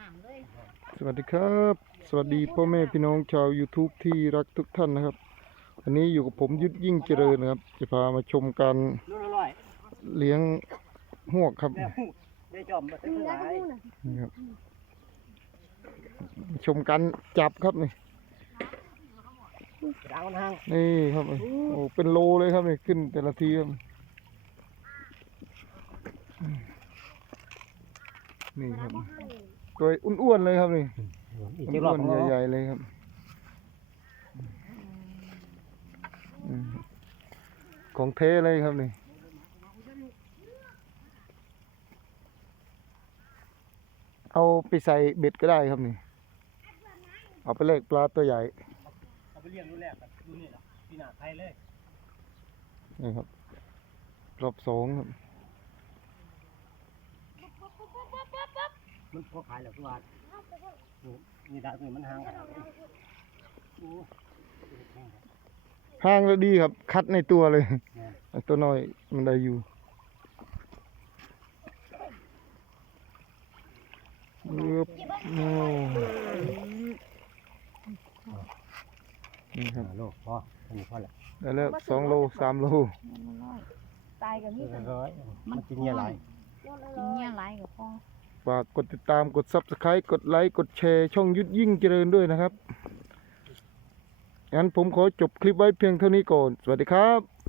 น้ำเลยสวัสดีครับ สวัสดีพ่อแม่พี่น้องชาว YouTube ที่รักทุกท่านนะครับวันนี้อยู่กับผมยุทธยิ่งเจริญนะครับ จะพามาชมการนู่นอร่อยเลี้ยงหวกครับแม่พูดได้จอมมาตั้งหลายนี่ครับ ชมการจับครับนี่ดาวมันห่างนี่ครับนี่โอ้เป็นโลเลยครับนี่ขึ้นแต่ละทีครับนี่ครับ ตัวอ้วนๆเลยครับนี่อีกอ้เจ้ารอบวนของๆเราใหญ่ๆเลยครับอืมของเทเลยครับนี่เอาไปใส่เบ็ดก็ได้ครับนี่ เอาไปเลกปลาตัวใหญ่ เอาไปเลี้ยงรุ่นแรกกันรุ่นนี้แหละพี่นาไทยเลย นี่ครับ รอบสองครับ มันพอขายแล้วทุกวันนี่ดาวนี่มันห่างกันโอ้ห้างแล้วดีครับ คัดในตัวเลย ตัวน้อยมันได้อยู่เอือบโอ้นี่ครับโลพออันนี้พอแล้วได้แล้วสองโลสามโลตายกับนี่กันร้อยมันกินเงี้ยหลายกินเงี้ยหลายกับพ่อ ฝากกดติดตามกด subscribe กดไลค์กดแชร์ช่องยุดยิ่งเจริญด้วยนะครับ งั้นผมขอจบคลิปไว้เพียงเท่านี้ก่อน สวัสดีครับ